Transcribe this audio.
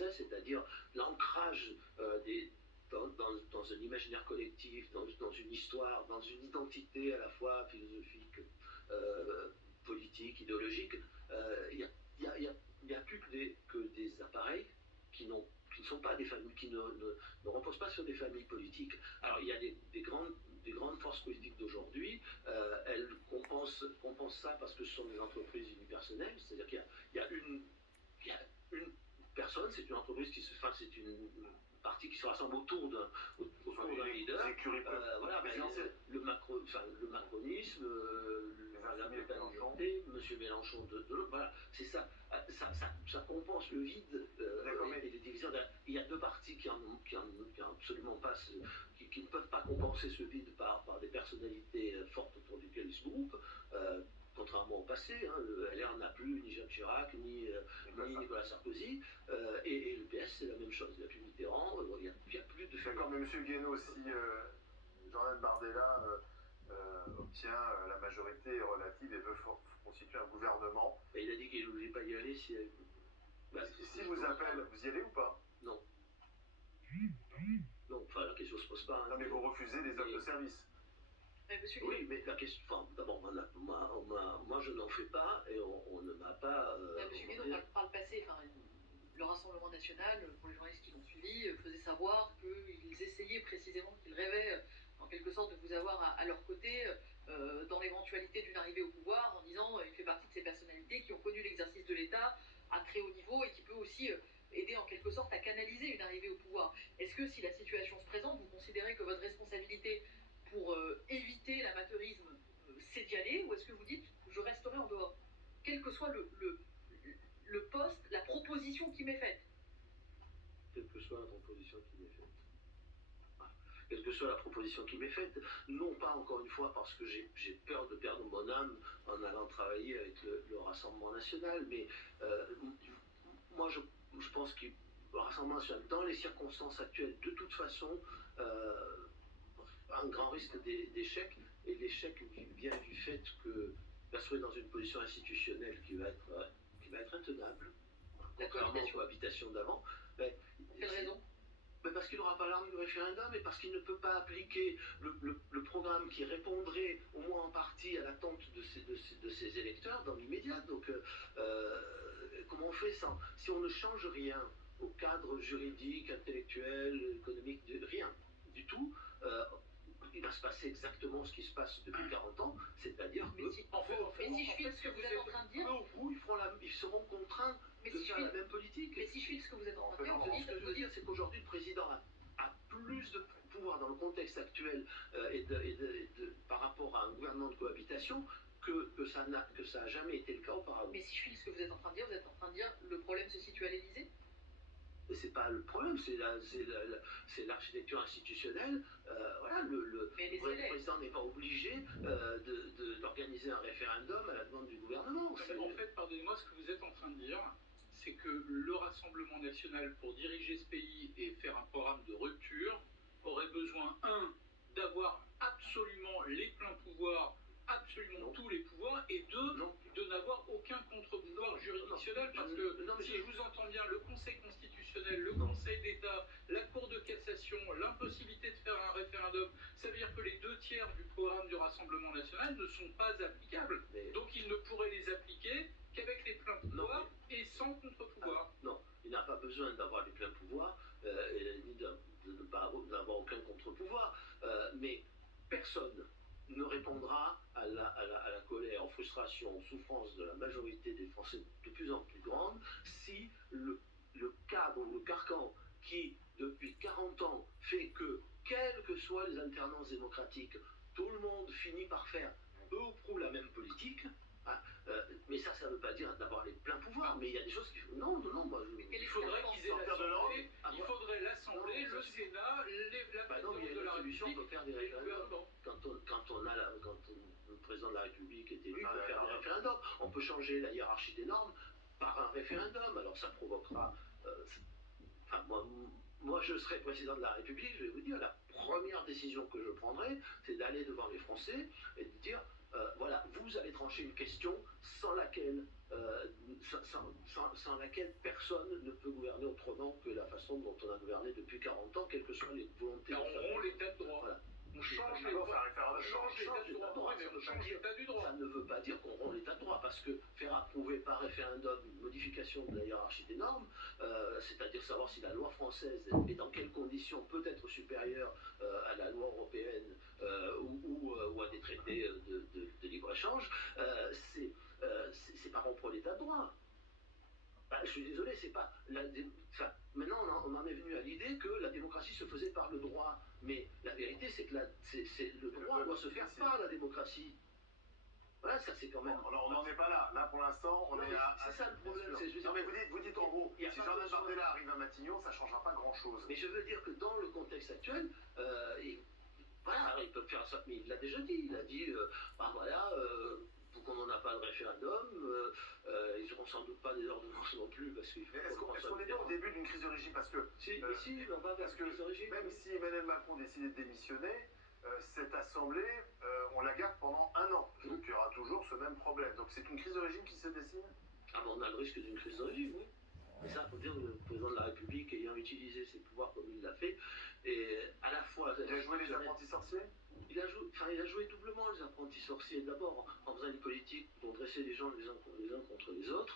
français, c'est-à-dire l'ancrage dans un imaginaire collectif, dans une histoire, dans une identité à la fois philosophique, politique, idéologique. Il n'y a plus que des appareils qui ne sont pas des familles, qui ne reposent pas sur des familles politiques. Alors il y a des grandes forces politiques d'aujourd'hui, elles compensent ça parce que ce sont des entreprises unipersonnelles, c'est-à-dire qu'il y a une personne, c'est une entreprise c'est une parti qui se rassemble autour d'un leader. Voilà, le macronisme, la pétalité, M. Mélenchon de l'autre, voilà, c'est ça. Ça compense le vide et les divisions. Il y a deux partis qui absolument pas, qui ne peuvent pas compenser ce vide par des personnalités fortes autour duquel ils se groupent. Contrairement au passé, le LR n'a plus ni Jacques Chirac, ni Nicolas Sarkozy, et le PS c'est la même chose, il n'y a plus Mitterrand, il n'y a plus de... D'accord, mais M. Guénaud, si Jordan Bardella obtient la majorité relative et veut constituer un gouvernement... Et il a dit qu'il ne voulait pas y aller si... si vous appelle, vous y allez ou pas? Non. Non, enfin la question ne se pose pas. Non, mais vous refusez des offres de service. Oui, mais la question, enfin, d'abord, moi je n'en fais pas et on ne m'a pas... Monsieur Guénaud, par le passé, le Rassemblement national, pour les journalistes qui l'ont suivi, faisait savoir qu'ils essayaient précisément, qu'ils rêvaient en quelque sorte de vous avoir à leur côté dans l'éventualité d'une arrivée au pouvoir, en disant il fait partie de ces personnalités qui ont connu l'exercice de l'État à très haut niveau et qui peut aussi aider en quelque sorte à canaliser une arrivée au pouvoir. Est-ce que si la situation se présente, vous considérez que votre responsabilité pour éviter l'amateurisme, c'est d'y aller, ou est-ce que vous dites je resterai en dehors, quel que soit le poste, la proposition qui m'est faite? Quelle que soit la proposition qui m'est faite. Quelle que soit la proposition qui m'est faite, non pas encore une fois parce que j'ai peur de perdre mon âme en allant travailler avec le Rassemblement national, mais moi je pense que le Rassemblement national, dans les circonstances actuelles, de toute façon, un grand risque d'échec, et l'échec vient du fait que va se trouver dans une position institutionnelle qui va être intenable, contrairement aux cohabitations d'avant. Quelle raison? Parce qu'il n'aura pas l'arme du référendum et parce qu'il ne peut pas appliquer le programme qui répondrait au moins en partie à l'attente de ses électeurs dans l'immédiat. Donc comment on fait ça? Si on ne change rien au cadre juridique, intellectuel, économique, rien du tout, il va se passer exactement ce qui se passe depuis 40 ans, c'est-à-dire que... si je file ce que vous êtes en train de dire... Ils seront contraints de faire la même politique. Mais si je file ce que vous êtes en train de dire... Ce que je veux dire, c'est qu'aujourd'hui, le président a plus de pouvoir dans le contexte actuel par rapport à un gouvernement de cohabitation que ça n'a jamais été le cas auparavant. Mais si je file ce que vous êtes en train de dire, vous êtes en train de dire le problème se situe à l'Élysée? C'est pas le problème, c'est l'architecture institutionnelle. Voilà, le président n'est pas obligé d'organiser un référendum à la demande du gouvernement. En fait, pardonnez-moi, ce que vous êtes en train de dire, c'est que le Rassemblement national, pour diriger ce pays et faire un programme de rupture, aurait besoin, d'avoir absolument les pleins pouvoirs, absolument tous les pouvoirs, et de n'avoir aucun contre-pouvoir juridictionnel, parce que si je vous entends bien, le Conseil constitutionnel, le Conseil d'État, la Cour de cassation, l'impossibilité de faire un référendum, ça veut dire que les 2/3 du programme du Rassemblement national ne sont pas applicables. Donc il ne pourrait les appliquer qu'avec les pleins pouvoirs et sans contre-pouvoir. Non, il n'a pas besoin d'avoir les pleins pouvoirs, ni d'avoir aucun contre-pouvoir, mais personne ne répondra à la colère, aux frustrations, aux souffrances de la majorité des Français de plus en plus grande si le cadre ou le carcan qui, depuis 40 ans, fait que, quelles que soient les alternances démocratiques, tout le monde finit par faire peu ou prou la même politique. Mais ça ne veut pas dire d'avoir les pleins pouvoirs, mais il y a des choses qui... Non, moi... Il faudrait qu'ils aient l'Assemblée, il faudrait l'Assemblée, le Sénat, la présidence de la République, on peut faire des référendums. Quand le président de la République est élu, on peut faire des référendums. On peut changer la hiérarchie des normes par un référendum. Alors ça provoquera... moi, je serai président de la République, je vais vous dire, la première décision que je prendrai, c'est d'aller devant les Français et de dire... voilà, vous allez trancher une question sans laquelle, sans laquelle personne ne peut gouverner autrement que la façon dont on a gouverné depuis 40 ans, quelles que soient les volontés. On rompt l'état de droit. Voilà. On change On va faire un référendum. l'état de droit. Mais on change l'état du droit. Ça ne veut pas dire qu'on rompt l'état de droit, parce que faire approuver par référendum une modification de la hiérarchie des normes, c'est-à-dire savoir si la loi française et dans quelles conditions peut être supérieure à la loi européenne ou à des traités de libre-échange, c'est pas rompre l'état de droit. Je suis désolé, c'est pas. Maintenant, on en est venu à l'idée que la démocratie se faisait par le droit. Mais la vérité, c'est que le droit doit se faire par la démocratie. Voilà, ça c'est quand même. On n'en est pas là. Là, pour l'instant, on est à. C'est ça le problème. Non, mais vous dites en gros, si Jordan Bardella arrive à Matignon, ça ne changera pas grand-chose. Mais je veux dire que dans le contexte actuel, voilà, il peut faire ça. Mais il l'a déjà dit. Il a dit, voilà. Qu'on n'en a pas de référendum, ils n'auront sans doute pas des ordonnances non plus, parce qu'il faut... Est-ce qu'on n'est pas au début d'une crise de régime? Parce que... Si, on va vers une crise de régime. Même si Emmanuel Macron décide de démissionner, cette assemblée, on la garde pendant 1 an. Donc il y aura toujours ce même problème. Donc c'est une crise de régime qui se dessine? Ah ben on a le risque d'une crise de régime, oui. Mais ça, il faut dire, le président de la République ayant utilisé ses pouvoirs comme il l'a fait, et à la fois... Il a joué les apprentis sorciers? Il a joué doublement les apprentis sorciers. D'abord, en faisant une politique pour dresser les gens les uns contre les autres,